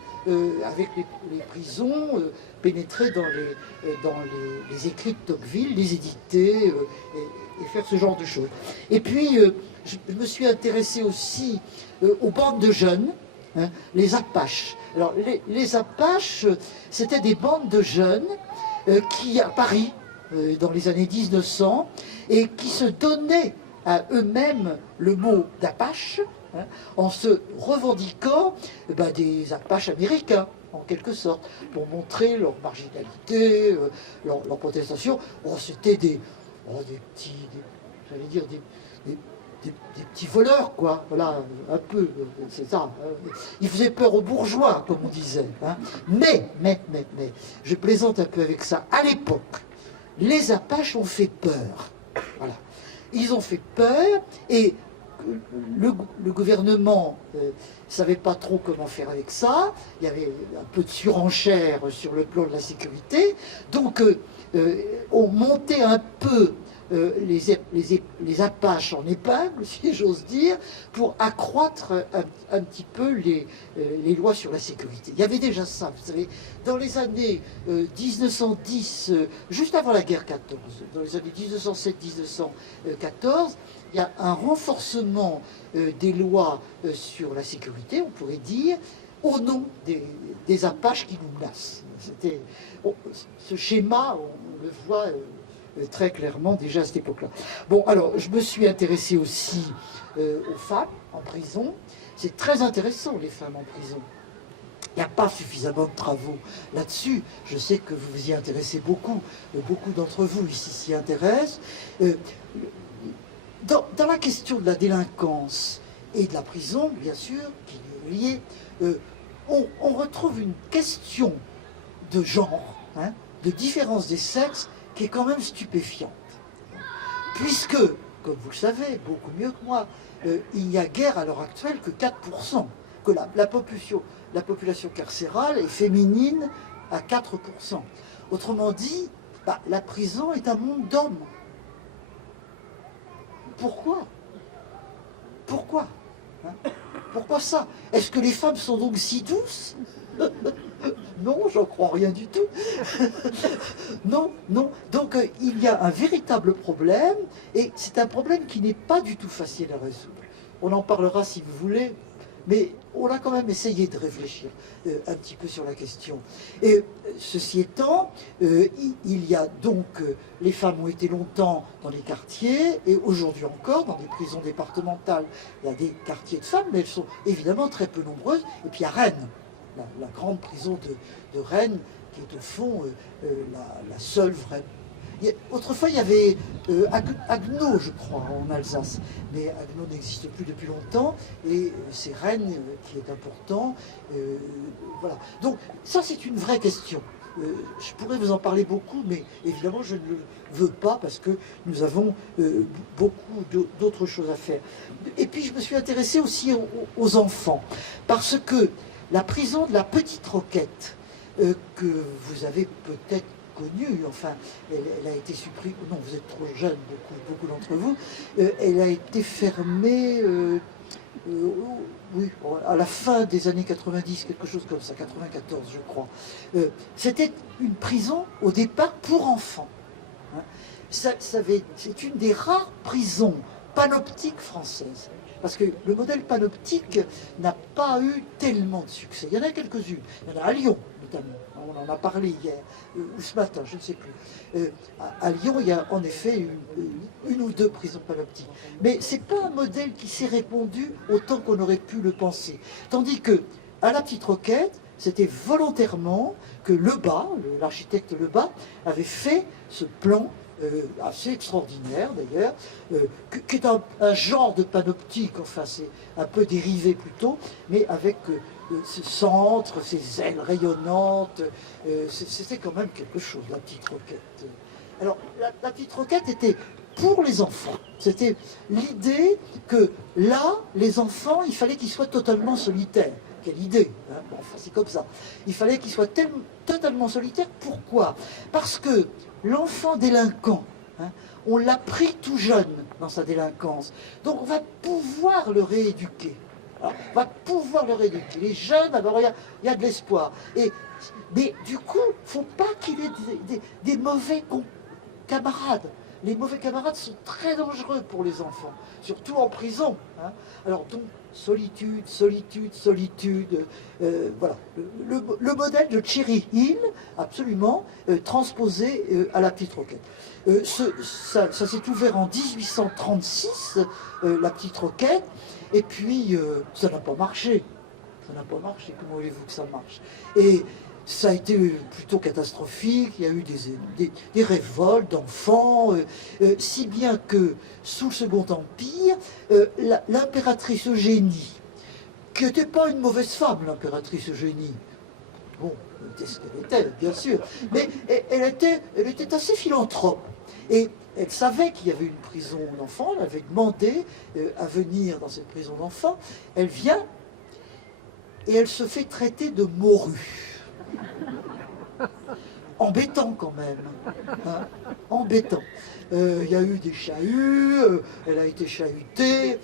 avec les prisons, pénétrer dans les écrits de Tocqueville, les éditer et faire ce genre de choses. Et puis je me suis intéressé aussi aux bandes de jeunes, hein, les Apaches. Alors les Apaches, c'était des bandes de jeunes qui, à Paris, dans les années 1900, et qui se donnaient à eux-mêmes le mot d'Apache, hein, en se revendiquant des Apaches américains, en quelque sorte, pour montrer leur marginalité, leur protestation. Oh, c'était des petits, j'allais dire, des petits voleurs, quoi. Voilà, un peu, c'est ça. Ils faisaient peur aux bourgeois, comme on disait. Hein. Mais, je plaisante un peu avec ça. À l'époque, les Apaches ont fait peur. Voilà. Ils ont fait peur, et le gouvernement ne savait pas trop comment faire avec ça. Il y avait un peu de surenchère sur le plan de la sécurité. Donc, on montait un peu les Apaches en épingle, si j'ose dire, pour accroître un petit peu les lois sur la sécurité. Il y avait déjà ça, vous savez, dans les années 1910, juste avant la guerre 14, dans les années 1907-1914, il y a un renforcement des lois sur la sécurité, on pourrait dire, au nom des Apaches qui nous menacent. Ce schéma, on le voit très clairement déjà à cette époque-là. Bon, alors, je me suis intéressé aussi aux femmes en prison. C'est très intéressant, les femmes en prison. Il n'y a pas suffisamment de travaux là-dessus. Je sais que vous vous y intéressez beaucoup. Beaucoup d'entre vous ici s'y intéressent. Dans la question de la délinquance et de la prison, bien sûr, qui est liée, on retrouve une question de genre, hein, de différence des sexes, qui est quand même stupéfiante. Puisque, comme vous le savez, beaucoup mieux que moi, il n'y a guère à l'heure actuelle que 4%, que la population carcérale est féminine à 4%. Autrement dit, la prison est un monde d'hommes. Pourquoi? Pourquoi, hein? Pourquoi ça? Est-ce que les femmes sont donc si douces? Non, j'en crois rien du tout. Non. Donc il y a un véritable problème, et c'est un problème qui n'est pas du tout facile à résoudre. On en parlera si vous voulez, mais on a quand même essayé de réfléchir un petit peu sur la question. Et ceci étant, il y a donc, les femmes ont été longtemps dans les quartiers, et aujourd'hui encore dans des prisons départementales. Il y a des quartiers de femmes, mais elles sont évidemment très peu nombreuses. Et puis à Rennes, la grande prison de Rennes, qui est au fond la seule vraie. Autrefois, il y avait Agneau, je crois, en Alsace, mais Agneau n'existe plus depuis longtemps, et c'est Rennes qui est important. Voilà. Donc ça, c'est une vraie question. Je pourrais vous en parler beaucoup, mais évidemment, je ne le veux pas, parce que nous avons beaucoup d'autres choses à faire. Et puis, je me suis intéressé aussi aux enfants, parce que la prison de la Petite Roquette, que vous avez peut-être connue, enfin, elle a été supprimée, non, vous êtes trop jeune, beaucoup d'entre vous, elle a été fermée, oui, à la fin des années 90, quelque chose comme ça, 94, je crois. C'était une prison, au départ, pour enfants. Hein. C'est une des rares prisons panoptique française. Parce que le modèle panoptique n'a pas eu tellement de succès. Il y en a quelques-unes. Il y en a à Lyon, notamment. On en a parlé hier, ou ce matin, je ne sais plus. À Lyon, il y a en effet une ou deux prisons panoptiques. Mais ce n'est pas un modèle qui s'est répandu autant qu'on aurait pu le penser. Tandis que, à la Petite Roquette, c'était volontairement que Lebas, l'architecte Lebas, avait fait ce plan assez extraordinaire d'ailleurs, qui est un genre de panoptique, enfin c'est un peu dérivé plutôt, mais avec ce centre, ces ailes rayonnantes, c'était quand même quelque chose, la Petite Roquette. Alors la Petite Roquette était pour les enfants. C'était l'idée que là, les enfants, il fallait qu'ils soient totalement solitaires. Quelle idée, hein, bon, enfin, c'est comme ça. Il fallait qu'ils soient totalement solitaires. Pourquoi? Parce que l'enfant délinquant, hein, on l'a pris tout jeune dans sa délinquance. Donc on va pouvoir le rééduquer. Alors, on va pouvoir le rééduquer. Les jeunes, alors il y a de l'espoir. Mais du coup, il ne faut pas qu'il ait des mauvais camarades. Les mauvais camarades sont très dangereux pour les enfants, surtout en prison. Hein. Alors donc, solitude, solitude, solitude, voilà. Le modèle de Cherry Hill, absolument, transposé à la Petite Roquette. Ça s'est ouvert en 1836, la Petite Roquette, et puis ça n'a pas marché. Ça n'a pas marché, comment voulez-vous que ça marche? Et ça a été plutôt catastrophique, il y a eu des révoltes d'enfants, si bien que sous le Second Empire, l'impératrice Eugénie, qui n'était pas une mauvaise femme, l'impératrice Eugénie, bon, c'était ce qu'elle était, bien sûr, mais elle était assez philanthrope. Et elle savait qu'il y avait une prison d'enfants, elle avait demandé à venir dans cette prison d'enfants, elle vient et elle se fait traiter de morue. Embêtant quand même, hein, embêtant. Il y a eu des chahuts, elle a été chahutée.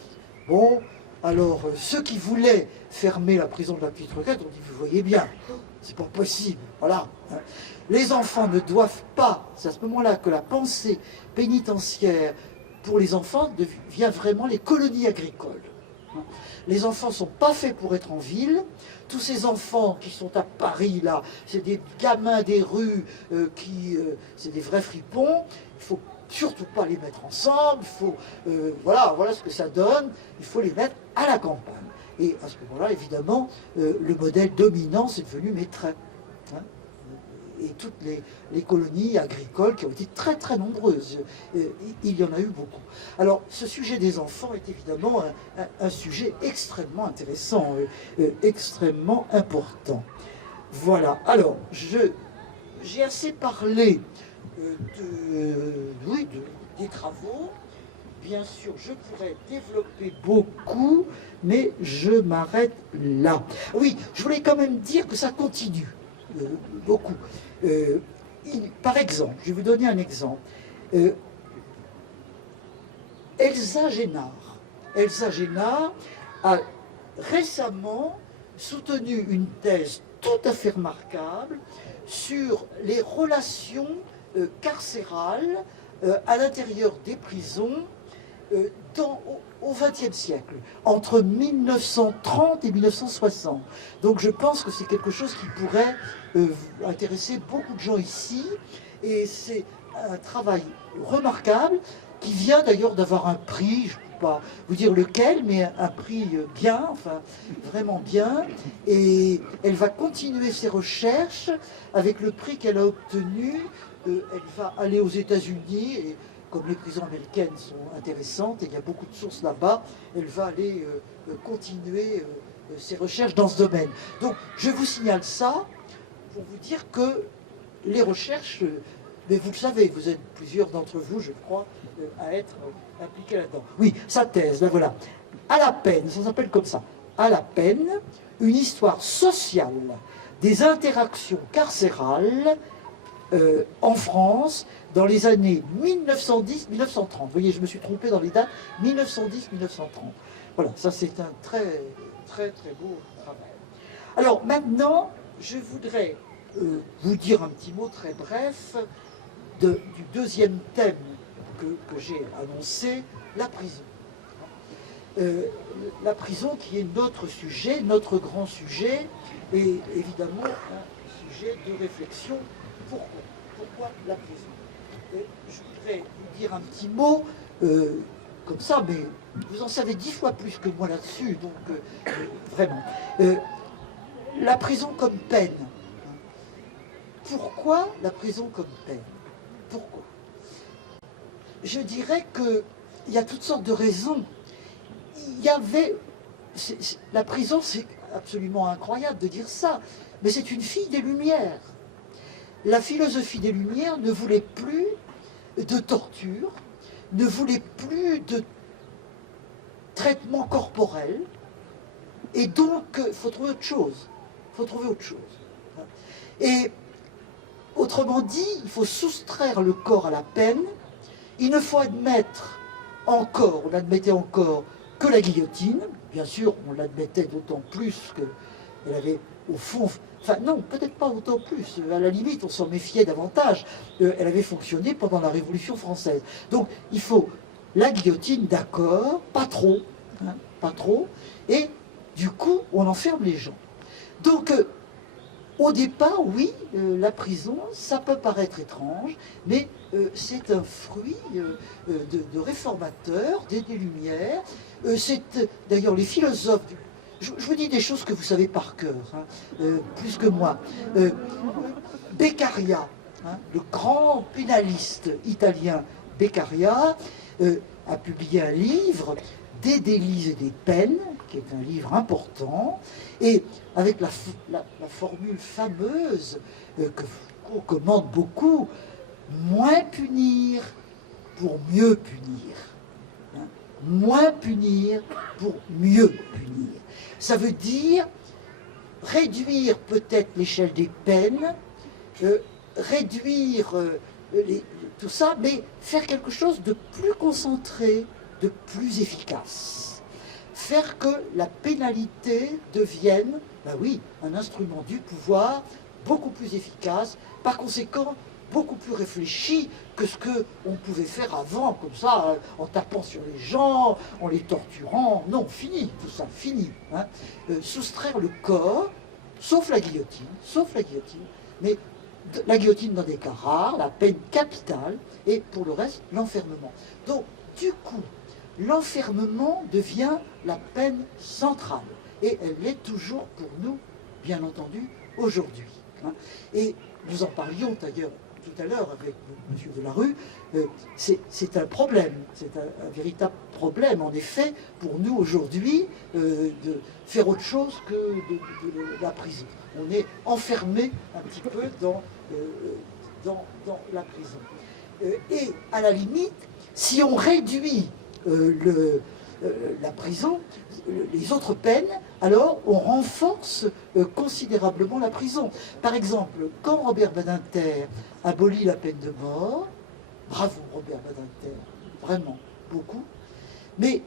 Bon, alors ceux qui voulaient fermer la prison de la Petite Roquette ont dit, vous voyez bien, c'est pas possible, voilà. Hein. Les enfants ne doivent pas, c'est à ce moment-là que la pensée pénitentiaire pour les enfants devient vraiment les colonies agricoles. Les enfants ne sont pas faits pour être en ville. Tous ces enfants qui sont à Paris, là, c'est des gamins des rues, c'est des vrais fripons. Il ne faut surtout pas les mettre ensemble. Voilà ce que ça donne. Il faut les mettre à la campagne. Et à ce moment-là, évidemment, le modèle dominant, c'est devenu Maitret. Hein, et toutes les colonies agricoles qui ont été très très nombreuses. Il y en a eu beaucoup. Alors ce sujet des enfants est évidemment un sujet extrêmement intéressant, extrêmement important. Voilà, alors j'ai assez parlé des travaux. Bien sûr, je pourrais développer beaucoup, mais je m'arrête là. Oui, je voulais quand même dire que ça continue. Beaucoup. Par exemple, je vais vous donner un exemple. Elsa Génard a récemment soutenu une thèse tout à fait remarquable sur les relations carcérales à l'intérieur des prisons au XXe siècle, entre 1930 et 1960. Donc je pense que c'est quelque chose qui pourrait intéresser beaucoup de gens ici, et c'est un travail remarquable qui vient d'ailleurs d'avoir un prix, je ne peux pas vous dire lequel, mais un prix bien, enfin vraiment bien, et elle va continuer ses recherches avec le prix qu'elle a obtenu. Elle va aller aux États-Unis, et comme les prisons américaines sont intéressantes et il y a beaucoup de sources là-bas, elle va aller continuer ses recherches dans ce domaine. Donc je vous signale ça pour vous dire que les recherches, mais vous le savez, vous êtes plusieurs d'entre vous, je crois, à être impliqués là-dedans. Oui, sa thèse, là voilà. À la peine, ça s'appelle comme ça, à la peine, une histoire sociale des interactions carcérales en France dans les années 1910-1930. Vous voyez, je me suis trompé dans les dates, 1910-1930. Voilà, ça c'est un très, très, très beau travail. Alors maintenant, je voudrais vous dire un petit mot très bref du deuxième thème que j'ai annoncé, la prison. la prison qui est notre sujet, notre grand sujet, et évidemment un sujet de réflexion. Pourquoi la prison? Je voudrais vous dire un petit mot, comme ça, mais vous en savez 10 fois plus que moi là-dessus, donc vraiment. La prison comme peine. Pourquoi la prison comme peine? Pourquoi? Je dirais qu'il y a toutes sortes de raisons. Il y avait... la prison, c'est absolument incroyable de dire ça, mais c'est une fille des Lumières. La philosophie des Lumières ne voulait plus de torture, ne voulait plus de traitement corporel, et donc il faut trouver autre chose. Il faut trouver autre chose. Et autrement dit, il faut soustraire le corps à la peine. Il ne faut admettre encore, on admettait encore, que la guillotine. Bien sûr, on l'admettait d'autant plus qu'elle avait, au fond... Enfin non, peut-être pas autant plus. À la limite, on s'en méfiait davantage. Elle avait fonctionné pendant la Révolution française. Donc, il faut la guillotine, d'accord, pas trop. Hein, pas trop. Et du coup, on enferme les gens. Donc... au départ, oui, la prison, ça peut paraître étrange, mais c'est un fruit de réformateurs, des Lumières. C'est d'ailleurs les philosophes. Je vous dis des choses que vous savez par cœur, hein, plus que moi. Beccaria, hein, le grand pénaliste italien Beccaria, a publié un livre, Des délits et des peines, qui est un livre important, et avec la formule fameuse que Foucault commande beaucoup, moins punir pour mieux punir. Hein, moins punir pour mieux punir. Ça veut dire réduire peut-être l'échelle des peines, réduire tout ça, mais faire quelque chose de plus concentré, de plus efficace. Faire que la pénalité devienne, ben oui, un instrument du pouvoir beaucoup plus efficace, par conséquent beaucoup plus réfléchi que ce qu'on pouvait faire avant, comme ça, en tapant sur les gens, en les torturant. Non, fini, tout ça, fini. Hein. Soustraire le corps, sauf la guillotine, mais la guillotine dans des cas rares, la peine capitale, et pour le reste, l'enfermement. Donc, du coup, l'enfermement devient la peine centrale. Et elle l'est toujours pour nous, bien entendu, aujourd'hui. Hein. Et nous en parlions d'ailleurs tout à l'heure avec M. Delarue, c'est un problème, c'est un véritable problème, en effet, pour nous aujourd'hui, de faire autre chose que de la prison. On est enfermé un petit peu dans la prison. Et à la limite, si on réduit la prison, les autres peines, alors on renforce considérablement la prison. Par exemple, quand Robert Badinter abolit la peine de mort, bravo Robert Badinter, vraiment, beaucoup, mais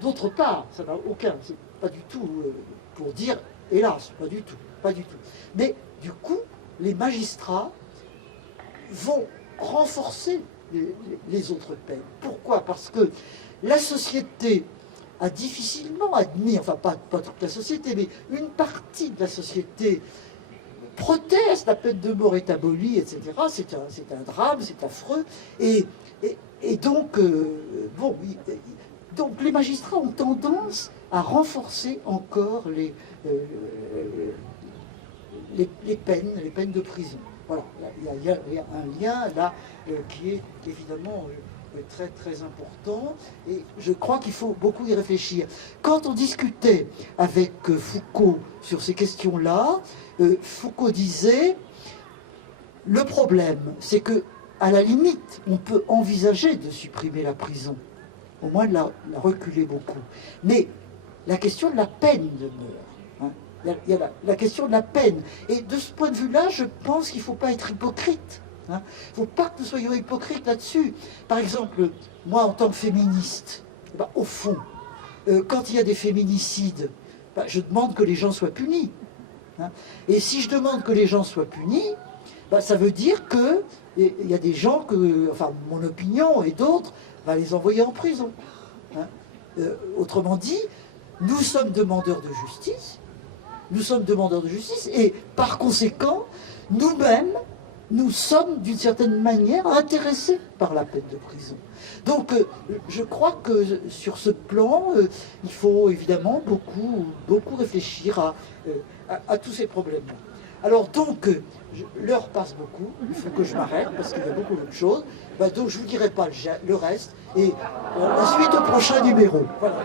d'autre part, ça n'a aucun, c'est pas du tout pour dire, hélas, pas du tout, mais du coup, les magistrats vont renforcer les autres peines. Pourquoi? Parce que la société a difficilement admis, enfin pas toute la société, mais une partie de la société proteste, la peine de mort est abolie, etc. C'est un drame, c'est affreux. Et donc, donc les magistrats ont tendance à renforcer encore les peines de prison. Voilà, il y a un lien là qui est évidemment très très important, et je crois qu'il faut beaucoup y réfléchir. Quand on discutait avec Foucault sur ces questions-là, Foucault disait le problème, c'est que à la limite, on peut envisager de supprimer la prison, au moins de la reculer beaucoup, mais la question de la peine demeure. Hein. Il y a la question de la peine. Et de ce point de vue-là, je pense qu'il ne faut pas être hypocrite. Il ne faut pas que nous soyons hypocrites là-dessus. Par exemple, moi, en tant que féministe, au fond, quand il y a des féminicides, je demande que les gens soient punis. Hein. Et si je demande que les gens soient punis, ça veut dire qu'il y a des gens que, enfin, mon opinion et d'autres, va les envoyer en prison. Hein. Autrement dit, nous sommes demandeurs de justice, et par conséquent, nous-mêmes, nous sommes d'une certaine manière intéressés par la peine de prison. Donc je crois que sur ce plan, il faut évidemment beaucoup réfléchir à tous ces problèmes. Alors donc, l'heure passe beaucoup, il faut que je m'arrête parce qu'il y a beaucoup d'autres choses. Donc je ne vous dirai pas le reste, et la suite au prochain numéro. Voilà.